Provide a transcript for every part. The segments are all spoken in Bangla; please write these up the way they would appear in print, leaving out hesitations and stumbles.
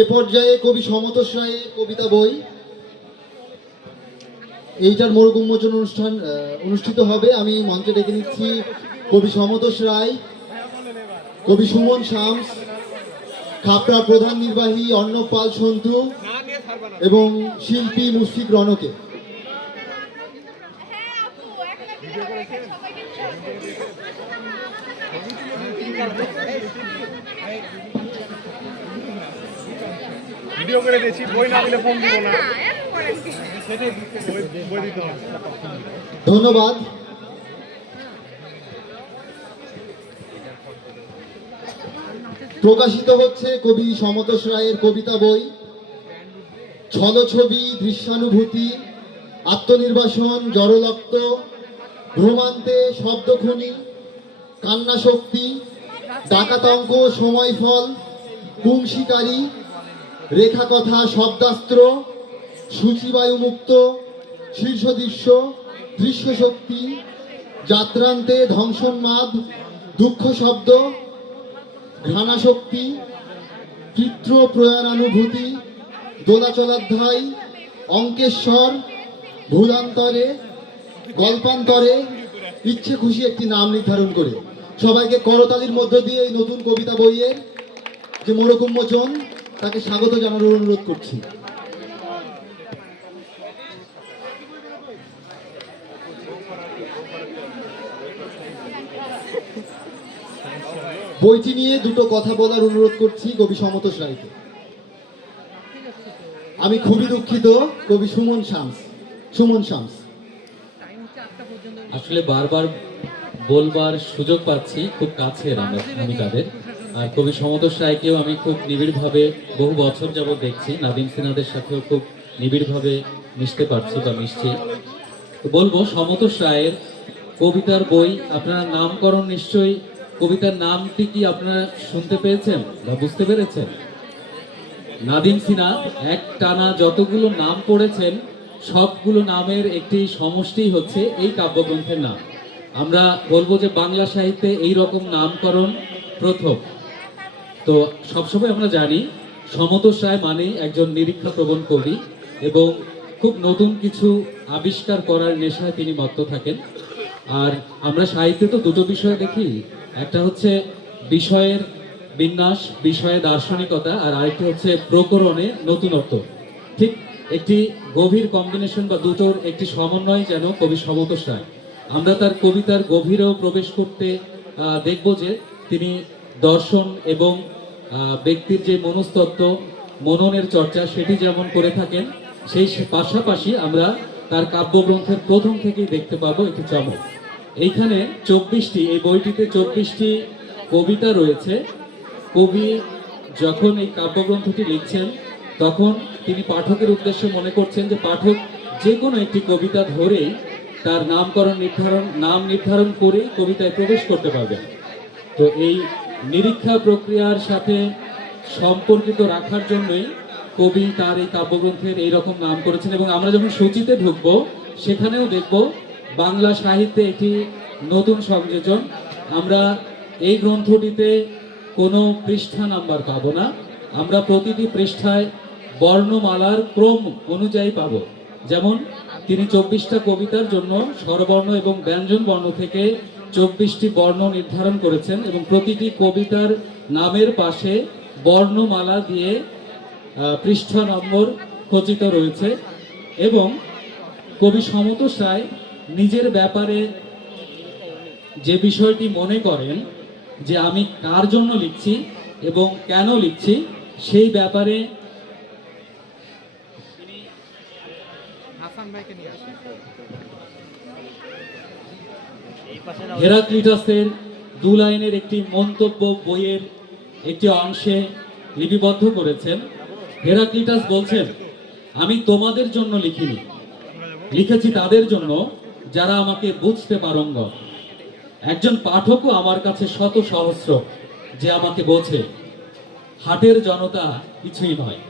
এ পর্যায়ে কবি সমতোষ রায়ের কবিতা বই এইটার মোড়ক উন্মোচন অনুষ্ঠান অনুষ্ঠিত হবে। আমি মঞ্চে ডেকে নিচ্ছি কবি সমতোষ রায়, কবি সুমন শামস, খাপড়া প্রধান নির্বাহী অর্ণব পাল সন্তু এবং শিল্পী মুশফিক রনকে। ভিডিও করে দিয়েছি, বই না দিলে ফোন দিব না। ধন্যবাদ। প্রকাশিত হচ্ছে কবি সমতোষ রায়ের কবিতা বই ছলছবি, দৃশ্যানুভূতি, আত্মনির্বাসন, জড়রক্ত, ভ্রমান্তে, শব্দখনি, কান্নাশক্তি, ডাকাতঙ্ক, সময়ফল, পুংশিকারী, রেখাকথা, শব্দাস্ত্র, সূচিবায়ুমুক্ত, শীর্ষদৃশ্য, দৃশ্যশক্তি, যাত্রান্তে, ধ্বংসোন্মাদ, দুঃখ শব্দ, ঘ্রাণাশক্তি, চিত্র প্রয়াণানুভূতি, দোলাচলাধ্যায়, অঙ্কেশ্বর, ভুলান্তরে, গল্পান্তরে, ইচ্ছে খুশি একটি নাম নির্ধারণ করে সবাইকে করতালির মধ্য দিয়ে এই নতুন কবিতা বইয়ের যে মোড়ক উন্মোচন তাকে স্বাগত জানানোর অনুরোধ করছি। বইটি নিয়ে দুটো কথা বলার অনুরোধ করছি কবি সমতোষ রায়কে। আমি খুবই দুঃখিত, কবি সুমন শামস। আসলে বারবার বলবার সুযোগ পাচ্ছি, খুব কাছের আমি তাদের। আর কবি সমতোষ রায়কেও আমি খুব নিবিড়ভাবে বহু বছর যাবত দেখছি, নাদিম সিনহাদের সাথেও খুব নিবিড়ভাবে মিশতে পারছি বা মিশছি। বলবো সমতোষ রায়ের কবিতার বই, আপনারা নামকরণ নিশ্চয়ই, কবিতার নামটি কি আপনারা শুনতে পেয়েছেন বা বুঝতে পেরেছেন? নাদিম সিনহা এক টানা যতগুলো নাম পড়েছেন সবগুলো নামের একটি সমষ্টি হচ্ছে এই কাব্যগ্রন্থের নাম। আমরা বলবো যে বাংলা সাহিত্যে এই রকম নামকরণ প্রথম। তো সবসময় আমরা জানি সমতোষ রায় মানেই একজন নিরীক্ষা প্রবণ কবি এবং খুব নতুন কিছু আবিষ্কার করার নেশায় তিনি মত্ত থাকেন। আর আমরা সাহিত্যে তো দুটো বিষয় দেখি, একটা হচ্ছে বিষয়ের বিন্যাস, বিষয়ে দার্শনিকতা, আর আরেকটি হচ্ছে প্রকরণে নতুনত্ব। ঠিক একটি গভীর কম্বিনেশন বা দুটোর একটি সমন্বয় যেন কবি সমতোষ রায়। আমরা তার কবিতার গভীরেও প্রবেশ করতে দেখব যে তিনি দর্শন এবং ব্যক্তির যে মনস্তত্ত্ব, মননের চর্চা সেটি যেমন করে থাকেন, সেই পাশাপাশি আমরা তার কাব্যগ্রন্থের প্রথম থেকেই দেখতে পাবো একটি চমক। এইখানে 24টি, এই বইটিতে 24টি কবিতা রয়েছে। কবি যখন এই কাব্যগ্রন্থটি লিখছেন তখন তিনি পাঠকের উদ্দেশ্যে মনে করছেন যে পাঠক যে কোনো একটি কবিতা ধরেই তার নাম নির্ধারণ করেই কবিতায় প্রবেশ করতে পারবেন। তো এই নিরীক্ষা প্রক্রিয়ার সাথে সম্পর্কিত রাখার জন্যই কবি তার এই কাব্যগ্রন্থের এইরকম নাম করেছেন। এবং আমরা যখন সূচিতে ঢুকবো সেখানেও দেখব বাংলা সাহিত্যে একটি নতুন সংযোজন। আমরা এই গ্রন্থটিতে কোনো পৃষ্ঠা নাম্বার পাবো না, আমরা প্রতিটি পৃষ্ঠায় বর্ণমালার ক্রম অনুযায়ী পাবো। যেমন তিনি 24টা কবিতার জন্য স্বরবর্ণ এবং ব্যঞ্জন বর্ণ থেকে 24টি বর্ণ নির্ধারণ করেছেন এবং প্রতিটি কবিতার নামের পাশে বর্ণমালা দিয়ে পৃষ্ঠা নম্বর খচিত রয়েছে। এবং কবি সমতোষ রায় নিজের ব্যাপারে যে বিষয়টি মনে করেন যে আমি কার জন্য লিখছি এবং কেন লিখছি, সেই ব্যাপারে হেরাক্লিটাসের 2 লাইনের একটি মন্তব্য বইয়ের একটি অংশে লিপিবদ্ধ করেছেন। হেরাক্লিটাস বলছেন, আমি তোমাদের জন্য লিখিনি, লিখেছি তাদের জন্য যারা আমাকে বুঝতে পারঙ্গম। একজন পাঠকও আমার কাছে শত সহস্র যে আমাকে বোঝে, হাটের জনতা কিছুই নয়।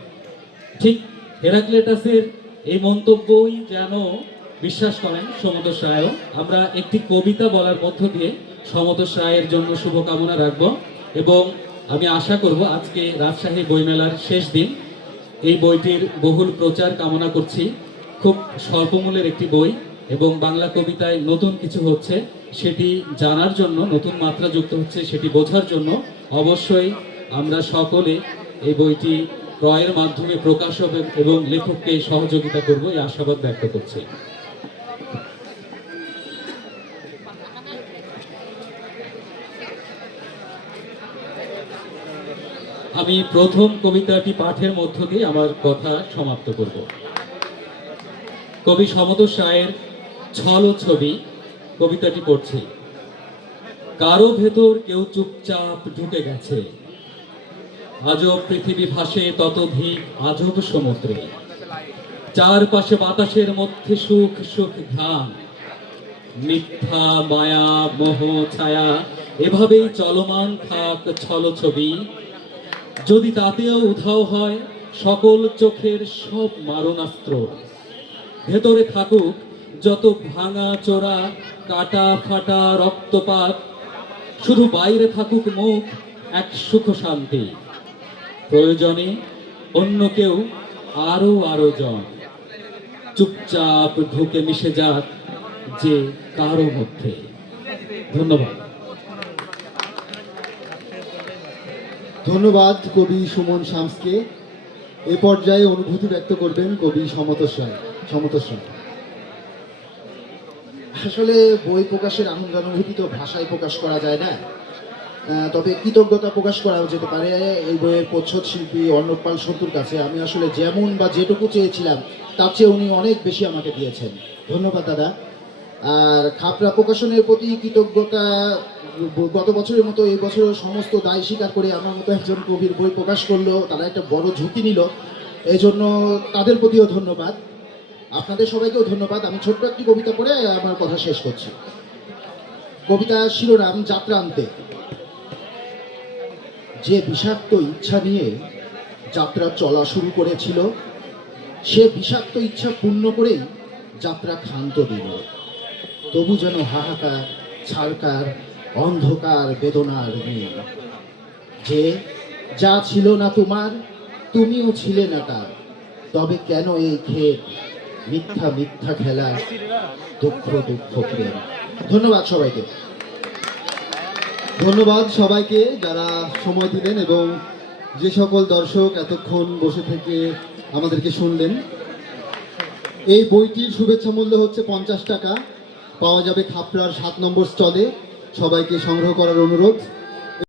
ঠিক হেরাক্লিটাসের এই মন্তব্যই যেন বিশ্বাস করেন সমতোষ রায়ও। আমরা একটি কবিতা বলার মধ্য দিয়ে সমতোষ রায়ের জন্য শুভকামনা রাখবো এবং আমি আশা করব আজকে রাজশাহী বইমেলার শেষ দিন এই বইটির বহুল প্রচার কামনা করছি। খুব স্বল্পমূল্যের একটি বই এবং বাংলা কবিতায় নতুন কিছু হচ্ছে সেটি জানার জন্য, নতুন মাত্রা যুক্ত হচ্ছে সেটি বোঝার জন্য অবশ্যই আমরা সকলে এই বইটি ক্রয়ের মাধ্যমে প্রকাশক এবং লেখককে সহযোগিতা করব এই আশাবাদ ব্যক্ত করছি। আমি প্রথম কবিতাটি পাঠের মধ্য দিয়ে আমার কথা সমাপ্ত করব। কবি সমতর রায়ের ছল ছবি কবিতাটি পড়ছি। কারো ভেতর কেউ চুপচাপ ঢুকে গেছে, আজব পৃথিবী ভাসে ততোধিক আজব সমুদ্রে। চারপাশে বাতাসের মধ্যে সুখ সুখ ঘ্রাণ, মিথ্যা মায়া মোহ ছায়া এভাবেই চলমান থাক ছল ছবি। যদি তাতেও উধাও হয় সকল চোখের সব মারণাস্ত্র, ভেতরে থাকুক যত ভাঙা চোরা কাটা ফাটা রক্তপাত, শুধু বাইরে থাকুক মুখ এক সুখ শান্তি। প্রয়োজনে অন্য কেউ আরো আরো জন চুপচাপ ঢুকে মিশে যাক যে কারো মধ্যে। ধন্যবাদ। ধন্যবাদ কবি সুমন শামসকে। এ পর্যায়ে অনুভূতি ব্যক্ত করবেন কবি সমতর রায়। আসলে বই প্রকাশের আনন্দানুভূতি তো ভাষায় প্রকাশ করা যায় না, তবে কৃতজ্ঞতা প্রকাশ করা যেতে পারে এই বইয়ের প্রচ্ছদ শিল্পী অর্ণব পাল সন্তুর কাছে। আমি আসলে যেমন বা যেটুকু চেয়েছিলাম তার চেয়ে উনি অনেক বেশি আমাকে দিয়েছেন। ধন্যবাদ দাদা। আর খাপড়া প্রকাশনের প্রতি কৃতজ্ঞতা, গত বছরের মতো এই বছরের সমস্ত দায় স্বীকার করে আমার মতো একজন কবির বই প্রকাশ করলো, তারা একটা বড় ঝুঁকি নিল, এই জন্য তাদের প্রতিও ধন্যবাদ। আপনাদের সবাইকেও ধন্যবাদ। আমি ছোট্ট একটি কবিতা পড়ে আমার কথা শেষ করছি। কবিতা শিরোনাম যাত্রা আনতে। যে বিষাক্ত ইচ্ছা নিয়ে যাত্রা চলা শুরু করেছিল, সে বিষাক্ত ইচ্ছা পূর্ণ করেই যাত্রা ক্ষান্ত দিল। তবু যেন হাহাকার, ছাড়কার, অন্ধকার, বেদনার নীল। যে যা ছিল না তোমার, তুমিও ছিলে না তার, তবে কেন এই খেদ, মিথ্যা মিথ্যা খেলা, দুঃখ দুঃখ প্রেম। ধন্যবাদ সবাইকে। ধন্যবাদ সবাইকে যারা সময় দিলেন এবং যে সকল দর্শক এতক্ষণ বসে থেকে আমাদেরকে শুনলেন। এই বইটির শুভেচ্ছা মূল্য হচ্ছে 50 টাকা। পাওয়া যাবে খাপড়ার 7 নম্বর স্টলে। সবাইকে সংগ্রহ করার অনুরোধ।